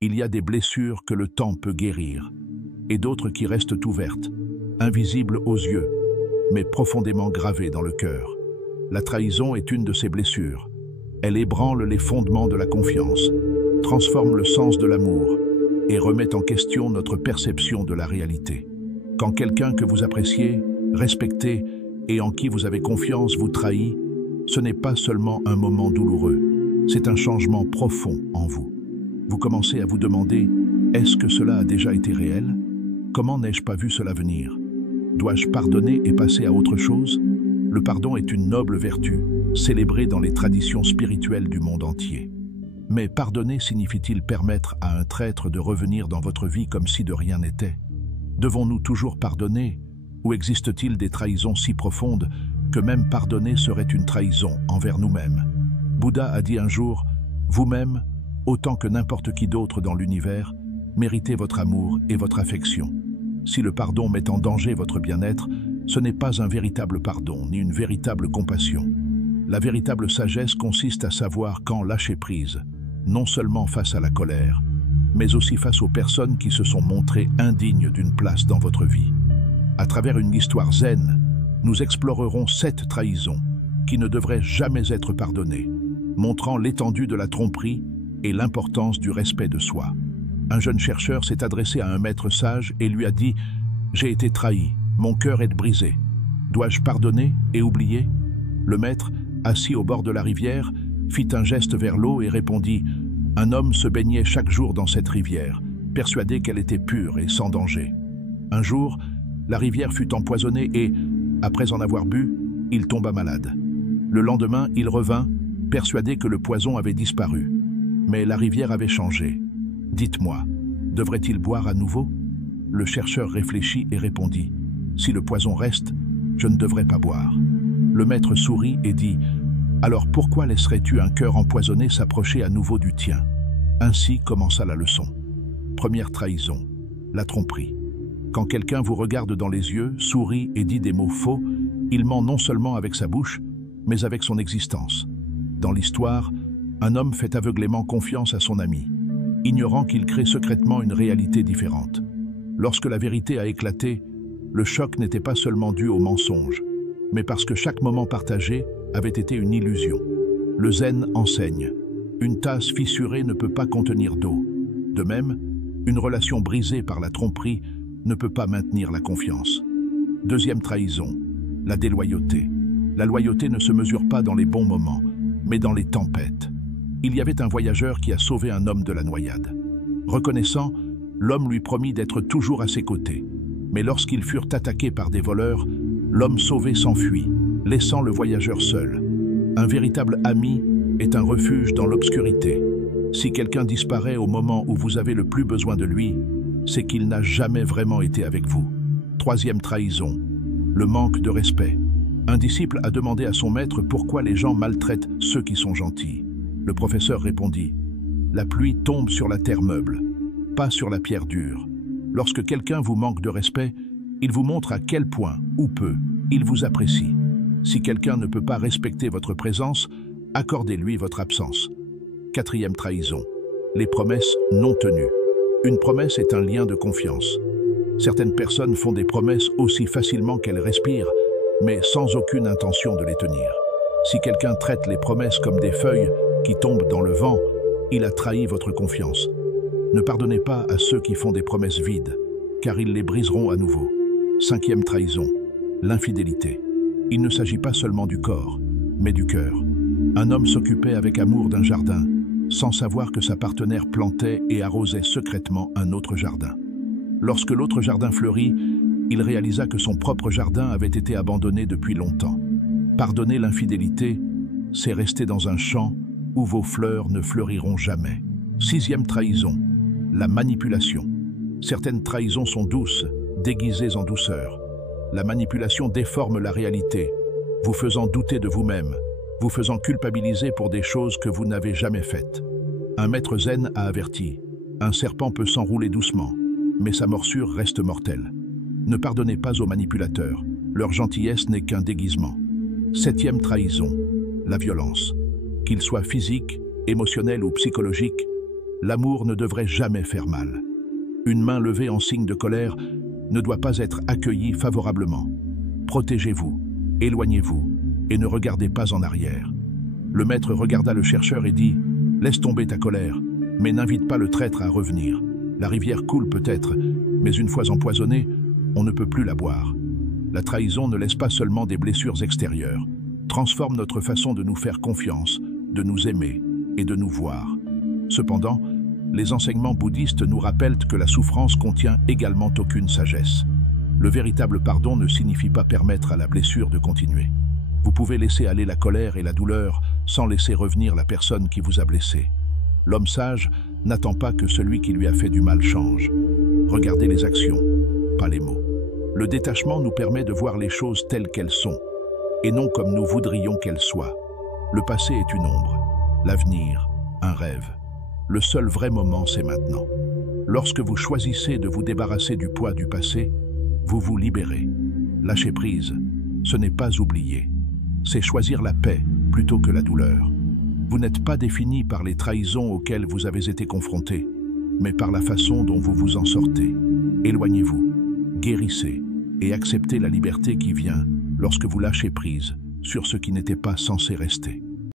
Il y a des blessures que le temps peut guérir, et d'autres qui restent ouvertes, invisibles aux yeux, mais profondément gravées dans le cœur. La trahison est une de ces blessures. Elle ébranle les fondements de la confiance, transforme le sens de l'amour et remet en question notre perception de la réalité. Quand quelqu'un que vous appréciez, respectez et en qui vous avez confiance vous trahit, ce n'est pas seulement un moment douloureux, c'est un changement profond en vous. Vous commencez à vous demander, est-ce que cela a déjà été réel? Comment n'ai-je pas vu cela venir? Dois-je pardonner et passer à autre chose? Le pardon est une noble vertu, célébrée dans les traditions spirituelles du monde entier. Mais pardonner signifie-t-il permettre à un traître de revenir dans votre vie comme si de rien n'était? Devons-nous toujours pardonner? Ou existe-t-il des trahisons si profondes que même pardonner serait une trahison envers nous-mêmes? Bouddha a dit un jour, « Vous-même, autant que n'importe qui d'autre dans l'univers, méritez votre amour et votre affection. Si le pardon met en danger votre bien-être, ce n'est pas un véritable pardon, ni une véritable compassion. La véritable sagesse consiste à savoir quand lâcher prise, non seulement face à la colère, mais aussi face aux personnes qui se sont montrées indignes d'une place dans votre vie. À travers une histoire zen, nous explorerons 7 trahisons qui ne devraient jamais être pardonnées, montrant l'étendue de la tromperie et l'importance du respect de soi. Un jeune chercheur s'est adressé à un maître sage et lui a dit « J'ai été trahi, mon cœur est brisé. Dois-je pardonner et oublier ?» Le maître, assis au bord de la rivière, fit un geste vers l'eau et répondit « Un homme se baignait chaque jour dans cette rivière, persuadé qu'elle était pure et sans danger. Un jour, la rivière fut empoisonnée et, après en avoir bu, il tomba malade. Le lendemain, il revint, persuadé que le poison avait disparu. Mais la rivière avait changé. Dites-moi, devrait-il boire à nouveau ?» Le chercheur réfléchit et répondit « Si le poison reste, je ne devrais pas boire. » Le maître sourit et dit « Alors pourquoi laisserais-tu un cœur empoisonné s'approcher à nouveau du tien ?» Ainsi commença la leçon. Première trahison, la tromperie. Quand quelqu'un vous regarde dans les yeux, sourit et dit des mots faux, il ment non seulement avec sa bouche, mais avec son existence. Dans l'histoire, un homme fait aveuglément confiance à son ami, ignorant qu'il crée secrètement une réalité différente. Lorsque la vérité a éclaté, le choc n'était pas seulement dû au mensonge, mais parce que chaque moment partagé avait été une illusion. Le zen enseigne, une tasse fissurée ne peut pas contenir d'eau. De même, une relation brisée par la tromperie ne peut pas maintenir la confiance. Deuxième trahison, la déloyauté. La loyauté ne se mesure pas dans les bons moments, mais dans les tempêtes. Il y avait un voyageur qui a sauvé un homme de la noyade. Reconnaissant, l'homme lui promit d'être toujours à ses côtés. Mais lorsqu'ils furent attaqués par des voleurs, l'homme sauvé s'enfuit, laissant le voyageur seul. Un véritable ami est un refuge dans l'obscurité. Si quelqu'un disparaît au moment où vous avez le plus besoin de lui, c'est qu'il n'a jamais vraiment été avec vous. Troisième trahison, le manque de respect. Un disciple a demandé à son maître pourquoi les gens maltraitent ceux qui sont gentils. Le professeur répondit « La pluie tombe sur la terre meuble, pas sur la pierre dure. Lorsque quelqu'un vous manque de respect, il vous montre à quel point, ou peu, il vous apprécie. Si quelqu'un ne peut pas respecter votre présence, accordez-lui votre absence. » Quatrième trahison, les promesses non tenues. Une promesse est un lien de confiance. Certaines personnes font des promesses aussi facilement qu'elles respirent, mais sans aucune intention de les tenir. Si quelqu'un traite les promesses comme des feuilles qui tombent dans le vent, il a trahi votre confiance. Ne pardonnez pas à ceux qui font des promesses vides, car ils les briseront à nouveau. Cinquième trahison, l'infidélité. Il ne s'agit pas seulement du corps, mais du cœur. Un homme s'occupait avec amour d'un jardin, sans savoir que sa partenaire plantait et arrosait secrètement un autre jardin. Lorsque l'autre jardin fleurit, il réalisa que son propre jardin avait été abandonné depuis longtemps. Pardonner l'infidélité, c'est rester dans un champ où vos fleurs ne fleuriront jamais. Sixième trahison, la manipulation. Certaines trahisons sont douces, déguisées en douceur. La manipulation déforme la réalité, vous faisant douter de vous-même, vous faisant culpabiliser pour des choses que vous n'avez jamais faites. Un maître zen a averti, un serpent peut s'enrouler doucement, mais sa morsure reste mortelle. Ne pardonnez pas aux manipulateurs, leur gentillesse n'est qu'un déguisement. Septième trahison, la violence. Qu'il soit physique, émotionnelle ou psychologique, L'amour ne devrait jamais faire mal. Une main levée en signe de colère ne doit pas être accueillie favorablement. Protégez-vous, éloignez-vous et ne regardez pas en arrière. Le maître regarda le chercheur et dit « Laisse tomber ta colère, mais n'invite pas le traître à revenir. La rivière coule peut-être, mais une fois empoisonnée, on ne peut plus la boire. La trahison ne laisse pas seulement des blessures extérieures, transforme notre façon de nous faire confiance, de nous aimer et de nous voir. Cependant, les enseignements bouddhistes nous rappellent que la souffrance contient également aucune sagesse. Le véritable pardon ne signifie pas permettre à la blessure de continuer. Vous pouvez laisser aller la colère et la douleur sans laisser revenir la personne qui vous a blessé. L'homme sage n'attend pas que celui qui lui a fait du mal change. Regardez les actions, pas les mots. Le détachement nous permet de voir les choses telles qu'elles sont, et non comme nous voudrions qu'elles soient. Le passé est une ombre, l'avenir, un rêve. Le seul vrai moment, c'est maintenant. Lorsque vous choisissez de vous débarrasser du poids du passé, vous vous libérez. Lâcher prise, ce n'est pas oublier. C'est choisir la paix plutôt que la douleur. Vous n'êtes pas défini par les trahisons auxquelles vous avez été confrontés, mais par la façon dont vous vous en sortez. Éloignez-vous, guérissez et acceptez la liberté qui vient lorsque vous lâchez prise sur ce qui n'était pas censé rester.